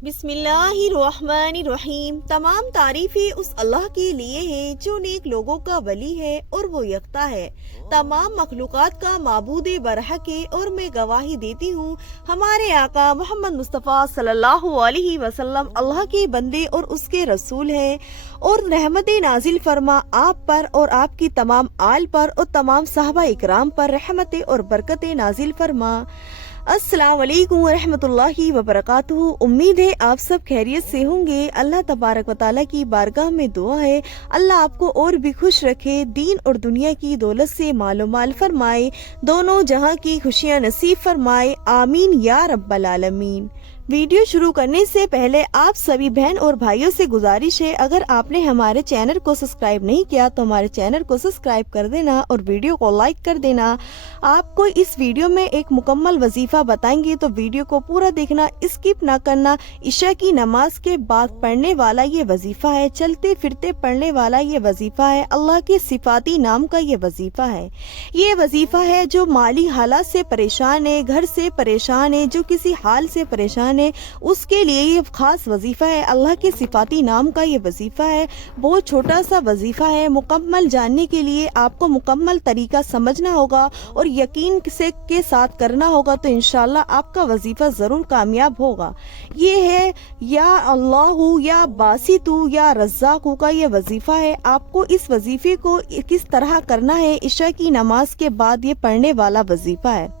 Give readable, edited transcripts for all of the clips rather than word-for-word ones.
बिस्मिल्लाहिर्रहमानिर्रहीम। तमाम तारीफें उस अल्लाह के लिए हैं जो नेक लोगों का वली है और वो यकता है, तमाम मखलूकात का माबूद बरहक है। और मैं गवाही देती हूँ हमारे आका मोहम्मद मुस्तफ़ा सल्लल्लाहु अलैहि वसल्लम अल्लाह के बंदे और उसके रसूल हैं। और रहमत नाजिल फरमा आप पर और आपकी तमाम आल पर और तमाम साहबा इकराम पर रहमत और बरकत नाजिल फरमा। अस्सलाम वालेकुम रहमतुल्लाहि व बरकातुहू। उम्मीद है आप सब खैरियत से होंगे। अल्लाह तबारक व तआला की बारगाह में दुआ है अल्लाह आपको और भी खुश रखे, दीन और दुनिया की दौलत से मालो माल फरमाए, दोनों जहां की खुशियां नसीब फरमाए, आमीन या रब्बल आलमीन। वीडियो शुरू करने से पहले आप सभी बहन और भाइयों से गुजारिश है, अगर आपने हमारे चैनल को सब्सक्राइब नहीं किया तो हमारे चैनल को सब्सक्राइब कर देना और वीडियो को लाइक कर देना। आपको इस वीडियो में एक मुकम्मल वजीफा बताएंगे तो वीडियो को पूरा देखना, स्किप ना करना। इशा की नमाज के बाद पढ़ने वाला ये वजीफा है, चलते फिरते पढ़ने वाला ये वजीफा है, अल्लाह के सिफाती नाम का ये वजीफा है। ये वजीफा है जो माली हालात से परेशान है, घर से परेशान है, जो किसी हाल से परेशान है, उसके लिए ये खास वजीफा है। अल्लाह के सिफाती नाम का ये वजीफा है, बहुत छोटा सा वजीफा है। मुकम्मल जानने के लिए आपको मुकम्मल तरीका समझना होगा और यकीन से के साथ करना होगा तो इंशाल्लाह आपका वजीफा जरूर कामयाब होगा। ये है या अल्लाहु या बासितु या रज़्ज़ाकु का ये वजीफा है। आपको इस वजीफे को किस तरह करना है, इशा की नमाज के बाद ये पढ़ने वाला वजीफा है।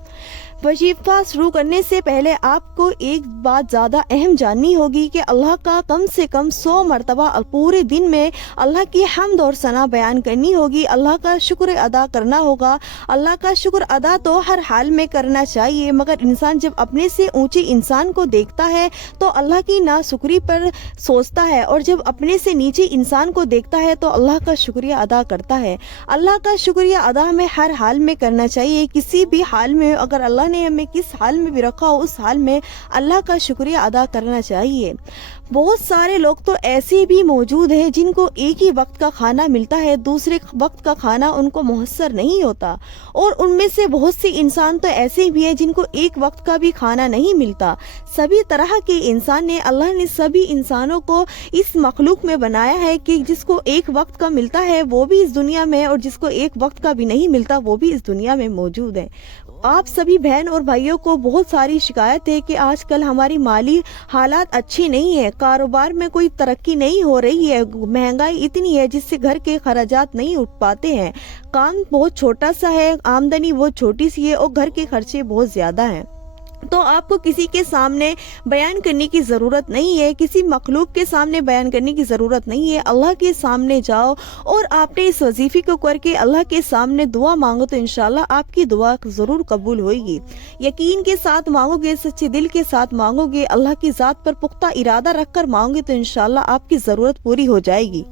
वजीफा शुरू करने से पहले आपको एक बात ज़्यादा अहम जाननी होगी कि अल्लाह का कम से कम 100 मरतबा पूरे दिन में अल्लाह की हम्द और सना बयान करनी होगी, अल्लाह का शुक्र अदा करना होगा। अल्लाह का शुक्र अदा तो हर हाल में करना चाहिए, मगर इंसान जब अपने से ऊंचे इंसान को देखता है तो अल्लाह की नाशुक्री पर सोचता है, और जब अपने से नीचे इंसान को देखता है तो अल्लाह का शुक्रिया अदा करता है। अल्लाह का शुक्रिया अदा हमें हर हाल में करना चाहिए। किसी भी हाल में अगर अल्लाह ने हमें किस हाल में भी रखा हो उस हाल में अल्लाह का शुक्रिया अदा करना चाहिए। बहुत सारे लोग तो ऐसे भी मौजूद हैं जिनको एक ही वक्त का खाना मिलता है, दूसरे वक्त का खाना उनको मुयस्सर नहीं होता। और उनमें से बहुत से इंसान तो ऐसे भी हैं जिनको एक वक्त का भी खाना नहीं मिलता। सभी तरह के इंसान ने अल्लाह ने सभी इंसानों को इस मखलूक में बनाया है कि जिसको एक वक्त का मिलता है वो भी इस दुनिया में, और जिसको एक वक्त का भी नहीं मिलता वो भी इस दुनिया में मौजूद है। आप सभी बहन और भाइयों को बहुत सारी शिकायत है कि आजकल हमारी माली हालात अच्छी नहीं है, कारोबार में कोई तरक्की नहीं हो रही है, महंगाई इतनी है जिससे घर के खर्चात नहीं उठ पाते हैं, काम बहुत छोटा सा है, आमदनी बहुत छोटी सी है और घर के खर्चे बहुत ज्यादा हैं। तो आपको किसी के सामने बयान करने की ज़रूरत नहीं है, किसी मखलूक के सामने बयान करने की ज़रूरत नहीं है। अल्लाह के सामने जाओ और आपने इस वजीफे को करके अल्लाह के सामने दुआ मांगो तो इंशाल्लाह आपकी दुआ ज़रूर कबूल होगी। यकीन के साथ मांगोगे, सच्चे दिल के साथ मांगोगे, अल्लाह की ज़ात पर पुख्ता इरादा रखकर मांगोगे तो इंशाल्लाह आपकी ज़रूरत पूरी हो जाएगी।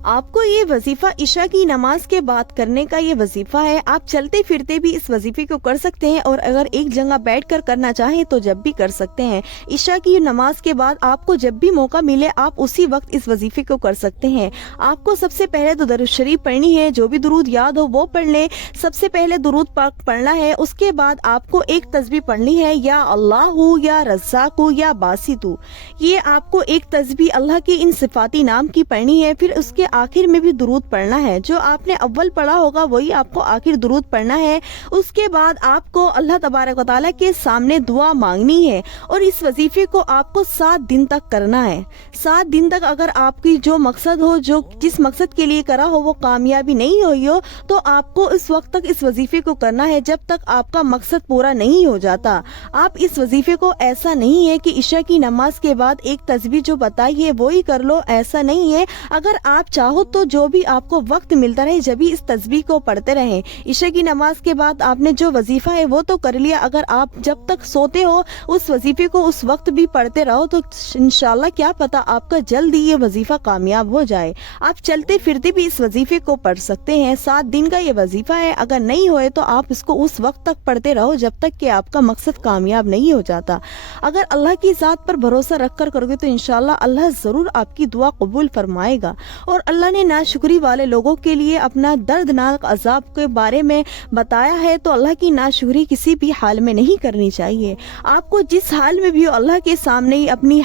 आपको ये वजीफा इशा की नमाज के बाद करने का ये वजीफा है। आप चलते फिरते भी इस वजीफे को कर सकते हैं और अगर एक जगह बैठकर करना चाहें तो जब भी कर सकते हैं। इशा की नमाज के बाद आपको जब भी मौका मिले आप उसी वक्त इस वजीफे को कर सकते हैं। आपको सबसे पहले तो दरूद शरीफ पढ़नी है, जो भी दुरूद याद हो वो पढ़ लें। सबसे पहले दुरूद पाक पढ़ना है, उसके बाद आपको एक तस्बीह पढ़नी है, या अल्लाहु या रज़्ज़ाकु या बासितु। ये आपको एक तस्बीह अल्लाह के इन सिफाती नाम की पढ़नी है। फिर उसके आखिर में भी दुरूद पढ़ना है, जो आपने अव्वल पढ़ा होगा वही आपको आखिर दुरूद पढ़ना है। उसके बाद आपको अल्लाह तबारक व तआला के सामने दुआ मांगनी है और इस वजीफे को आपको 7 दिन तक करना है। 7 दिन तक अगर आपकी जो मकसद हो, जो जिस मकसद के लिए करा हो वो कामयाबी नहीं हुई हो तो आपको इस वक्त तक इस वजीफे को करना है जब तक आपका मकसद पूरा नहीं हो जाता। आप इस वजीफे को ऐसा नहीं है कि इशा की नमाज के बाद एक तस्बीह जो बताई है वो ही कर लो, ऐसा नहीं है। अगर आप चाहो तो जो भी आपको वक्त मिलता रहे जब भी इस तस्बीह को पढ़ते रहें। इशा की नमाज के बाद आपने जो वजीफा है वो तो कर लिया, अगर आप जब तक सोते हो उस वजीफे को उस वक्त भी पढ़ते रहो तो इंशाल्लाह क्या पता आपका जल्दी ये वजीफा कामयाब हो जाए। आप चलते फिरते भी इस वजीफे को पढ़ सकते हैं। 7 दिन का ये वजीफा है, अगर नहीं होए तो आप इसको उस वक्त तक पढ़ते रहो जब तक कि आपका मकसद कामयाब नहीं हो जाता। अगर अल्लाह की ज़ात पर भरोसा रख कर करोगे तो इंशाल्लाह अल्लाह ज़रूर आपकी दुआ कबूल फरमाएगा। और اللہ نے ناشکری والے لوگوں کے لیے اپنا دردناک عذاب کے بارے میں بتایا ہے، تو اللہ کی ناشکری کسی بھی حال میں نہیں کرنی چاہیے۔ آپ کو جس حال میں بھی ہو اللہ کے سامنے ہی اپنی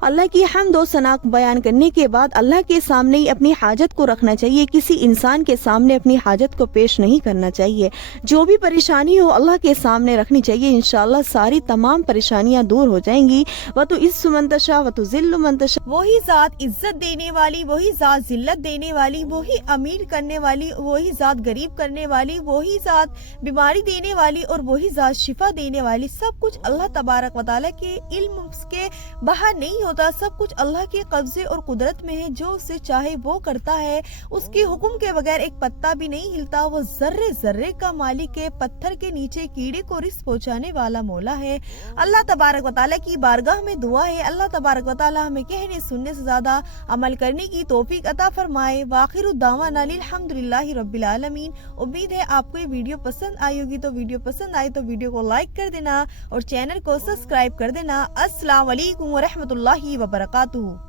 اللہ کی حمد و ثنا بیان کرنے کے بعد اللہ کے سامنے ہی اپنی حاجت کو رکھنا چاہیے، کسی انسان کے سامنے اپنی حاجت کو پیش نہیں کرنا چاہیے۔ جو بھی پریشانی ہو اللہ کے سامنے رکھنی چاہیے، انشاءاللہ ساری تمام پریشانیاں دور ہو جائیں گی۔ وَتُعِزُّ مَن تَشَاءُ وَتُذِلُّ مَن تَشَاءُ، وہی ذات عزت دینے والی، وہی ذات ذلت دینے والی، وہی امیر کرنے والی، وہی ذات غریب کرنے والی، وہی ذات بیماری دینے والی اور وہی ذات شفا دینے والی۔ سب کچھ اللہ تبارک و تعالیٰ کے علم کے باہر نہیں ہوتا، سب کچھ اللہ کے قبضے اور قدرت میں ہے۔ جو اسے چاہے وہ کرتا ہے، اس کے حکم کے بغیر ایک پتا بھی نہیں ہلتا۔ وہ ذرے ذرے کا مالک ہے، پتھر کے نیچے کیڑے کو رزق پہنچانے والا مولا ہے۔ اللہ تبارک و تعالیٰ کی بارگاہ میں دعا ہے، اللہ تبارک و تعالیٰ ہمیں کہنے سننے سے زیادہ عمل کرنے کی توفیق عطا فرمائے۔ وآخر دعوانا الحمدللہ رب العالمین۔ امید ہے آپ کو یہ ویڈیو پسند آئی ہوگی، تو ویڈیو پسند آئی تو ویڈیو کو لائک کر دینا اور چینل کو سبسکرائب کر دینا۔ السلام علیکم ورحمۃ اللہ وبرکاتہ۔